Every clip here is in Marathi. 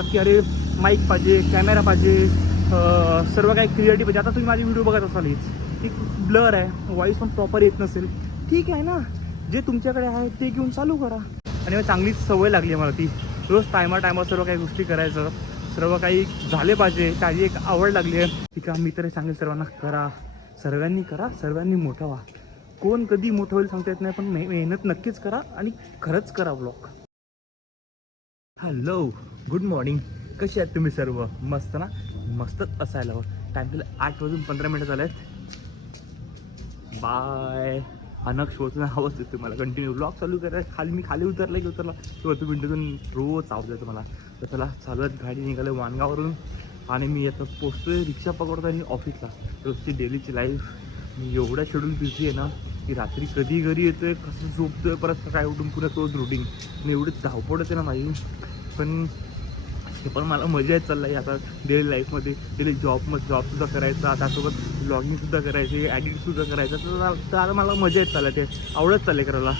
की अरे माईक पाहिजे, कॅमेरा पाहिजे, सर्व काही क्लिअरिटी पाहिजे. आता तुम्ही माझी व्हिडिओ बघत असाल की ब्लर आहे, व्हॉइस पण प्रॉपर येत नसेल, ठीक आहे ना, जे तुमच्याकडे आहे ते घेऊन चालू करा. आणि मग चांगलीच सवय लागली आहे मला ती, रोज टायमावर सर्व काही गोष्टी करायचं, सर्व काही झाले पाहिजे, त्याची एक आवड लागली आहे. ठीक आहे, मी तरी सांगेल सर्वांना करा, सर्वांनी करा, सर्वांनी मोठं व्हा. कोण कधी मोठं होईल सांगता येत नाही, पण मेहनत नक्कीच करा आणि खरंच करा ब्लॉग. Hello, good morning. कसे आहेत तुम्ही सर्व? मस्त ना? मस्तच असायला हवं. टाईम केलं 8:15 झाले आहेत. बाय. अनक शोधून हवंच येते मला, कंटिन्यू ब्लॉग चालू करायला. मी खाली उतरला की तो विंडोतून रोज आवाज येतो मला. तर चला, चालत गाडी निघाले वाणगाववरून आणि मी आता पोचतोय, रिक्षा पकडतो आणि ऑफिसला. रोजची डेलीची लाईफ. मी एवढा शेड्यूल बिझी आहे ना की रात्री कधी घरी येतोय, कसं झोपतोय, परत सकाळी उठून पुन्हा तोच रुटीन. मी एवढी धावपळ होते ना माझी. पण हे पण मला मजा येत चाललं आहे आता डेली लाईफमध्ये. डेली जॉबसुद्धा करायचा, त्यासोबत ब्लॉगिंगसुद्धा करायची, ॲडिटसुद्धा करायचं. तर आता मला मजा येत चाललं, ते आवडत चाललं करायला.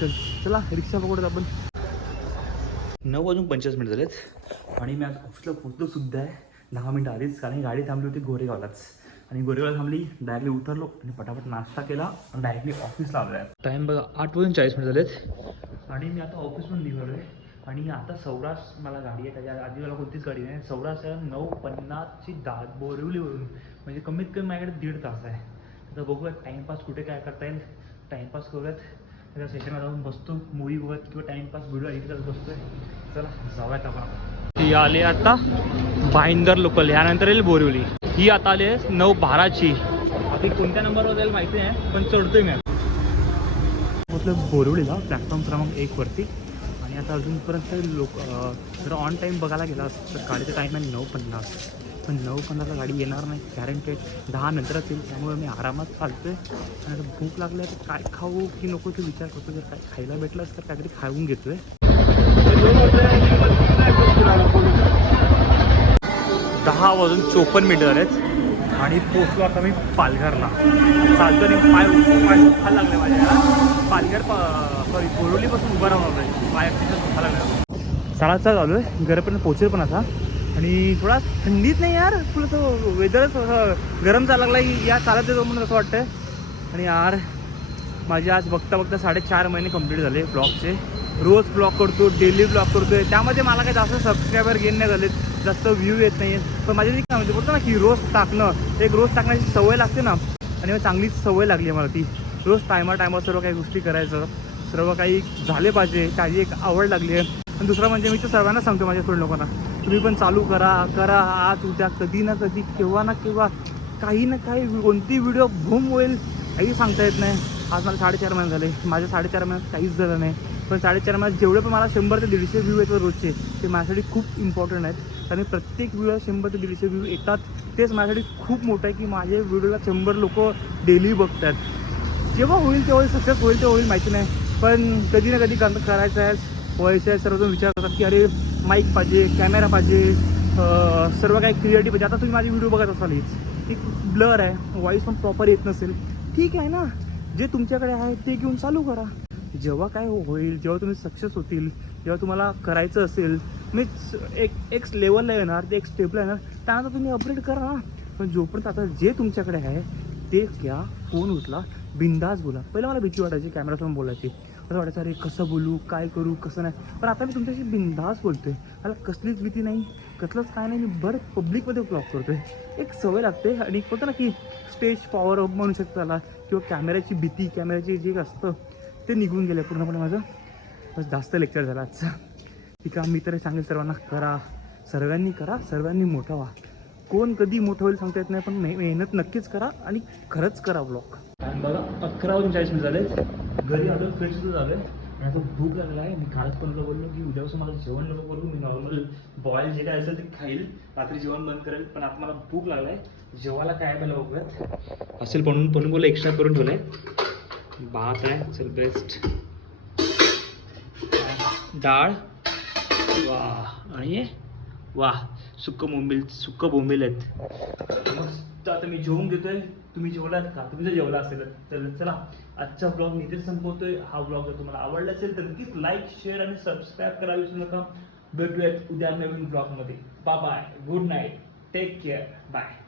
तर चला, रिक्षा पकडत आपण. 9:45 झालेत आणि मी आज ऑफिसला पोचलोसुद्धा आहे 10 मिनटं आधीच, कारण गाडी थांबली होती गोरेगावलाच. आणि गोरेगावला थांबली, डायरेक्टली उतरलो आणि पटापट नाश्ता केला आणि डायरेक्टली ऑफिसला आलो आहे. टाईम बघा 8:40 झालेत आणि मी आता ऑफिसमधून निघालो आहे. आणि आता सौरास मला गाडी आहे, त्याच्या आधी मला कोणतीच गाडी नाही. सौरास 9:50ची बोरिवलीवरून, म्हणजे कमीत कमी माझ्याकडे 1.5 तास आहे. तर बघूयात टाईमपास कुठे काय करता येईल, टाईमपास करूयात. त्या सेशनला जाऊन बसतो, मूवी बघत किंवा टाईमपास व्हिडिओ एडिट करत बसतोय. चला जाऊयात आपण. ही आली आता भाईंदर लोकल, यानंतर येईल बोरिवली. ही आता आली आहे 9:12ची. आता कोणत्या नंबरवर जाईल माहिती नाही, पण चढतोय मी. मतलब बोरिवलीला प्लॅटफॉर्म क्रमांक 1 वरती. आणि आता अजूनपर्यंत जर ऑन टाईम बघायला गेला तर गाडीचा टाईम आहे 9:50. पण 9:15ला गाडी येणार नाही, गॅरंटेड 10 नंतरच येईल. त्यामुळे मी आरामात चालतोय. आणि आता भूक लागली आहे, तर काय खाऊ की नको ते विचार करतो. जर काय खायला भेटलंच तर काहीतरी खाऊन घेतोय. 10:54 झालेत आणि पोचलो आता मी पालघरला. चालतो आणि पाय दुखायला लागले माझ्या. पालघर सॉरी बोरिवलीपासून उभा राहून आहे, पाय अक्षरशः दुखायला लागला. चालत चालू आहे, घरापर्यंत पोहोचेल पण आता. आणि थोडा थंडीत नाही यार, तुला तो वेदरच गरम चालायला लागला या चालत येतो म्हणून असं वाटतंय. आणि यार माझे आज बघता 4.5 महिने कंप्लीट झाले ब्लॉगचे. रोज ब्लॉग करतो, डेली ब्लॉग करतोय. त्यामध्ये मला काही जास्त सबस्क्रायबर गेन नाही झालेत, जास्त व्ह्यू येत नाही. पण माझी काय म्हणजे बोलतो ना की रोज टाकणं, एक रोज टाकण्याची सवय लागते ना. आणि मग चांगलीच सवय लागली आहे मला ती, रोज टायमावर सर्व काही गोष्टी करायचं, सर्व काही झाले पाहिजे, त्याची एक आवड लागली आहे. आणि दुसरं म्हणजे मी तर सर्वांना सांगतो, माझ्या फ्रेंड लोकांना, तुम्ही पण चालू करा. आज उद्या कधी ना कधी, केव्हा ना केव्हा, काही ना काही कोणती व्हिडिओ बूम होईल काही सांगता येत नाही. आज मला 4.5 महिने झाले, माझ्या 4.5 महिन्यात काहीच झालं नाही. पण 4.5 महिन्यात जेवढे पण मला 100 ते 150 व्ह्यू येतात रोजचे, ते माझ्यासाठी खूप इम्पॉर्टंट आहेत. आणि प्रत्येक व्हिडिओ 100 ते 150 व्ह्यू येतात, तेच माझ्यासाठी खूप मोठं आहे की माझ्या व्हिडिओला 100 लोक डेली बघतात. जेव्हा होईल तेव्हा सक्सेस होईल, ते होईल माहिती नाही, पण कधी ना कधी करायचं आहे, व्हायचं आहे. सर्वजण विचार करतात की अरे माईक पाहिजे, कॅमेरा पाहिजे, सर्व काही क्लिअरिटी पाहिजे. आता तुम्ही माझी व्हिडिओ बघत असाल की ब्लर आहे, व्हॉइस पण प्रॉपर येत नसेल, ठीक आहे ना, जे तुमच्याकडे आहे ते घेऊन चालू करा. जेव्हा काय होईल, जेव्हा तुम्ही सक्सेस होतील, जेव्हा तुम्हाला करायचं असेल, मीच एक लेवलला येणार, ते एक स्टेपला येणार, त्यानंतर तुम्ही अपग्रेड करा ना. पण जोपर्यंत आता जे तुमच्याकडे आहे ते घ्या, फोन उचला, बिंदास बोला. पहिलं मला भीती वाटायची कॅमेरासमोर बोलायची, असं वाटायचं अरे कसं बोलू, काय करू, कसं नाही. पण आता मी तुमच्याशी बिंदास बोलतोय, मला कसलीच भीती नाही, कसलंच काय नाही. मी बरं पब्लिकमध्ये ब्लॉग करतोय, एक सवय लागते. आणि होतं ना की स्टेज पॉवर अप म्हणू शकतो त्याला, किंवा कॅमेऱ्याची भीती, कॅमेऱ्याची जे असतं ते निघून गेलं पूर्णपणे माझं. बस जास्त लेक्चर झाला आजचा. ठीक आहे, मी तरी सांगेल सर्वांना करा, सर्वांनी करा, सर्वांनी मोठं व्हा. कोण कधी मोठं होईल सांगता येत नाही, पण मेहनत नक्कीच करा आणि खरंच करा ब्लॉग. टाइम बघा 11:40 झाले. घरी आलो, फ्रेशसुद्धा झालं आणि आता भूक लागला आहे. मी कालच पण बोललो की उद्यापासून मला जेवण नको करू, मी नॉर्मल बॉईल जे काय असेल ते खाईल, रात्री जेवण बंद करेल. पण आता मला भूक लागला आहे, जेवायला काय पहिलं बघूयात. असेल पण बोल एक्स्ट्रा करून ठेवलं आहे. भात आहे, चल बेस्ट, डाळ, वाह, आणि वाह, सुक्क बोंबील आहेत. मस्त. आता मी जेवून घेतोय, तुम्ही जेवलात का? तुम्ही जर जेवला असेल तर चला, आजचा ब्लॉग मी इथेच संपवतोय. हा ब्लॉग जर तुम्हाला आवडला असेल तर नक्कीच लाईक, शेअर आणि सबस्क्राईब करायला विसरू नका. भेटूयात उद्या नवीन ब्लॉगमध्ये. Bye bye, good night, take care, bye.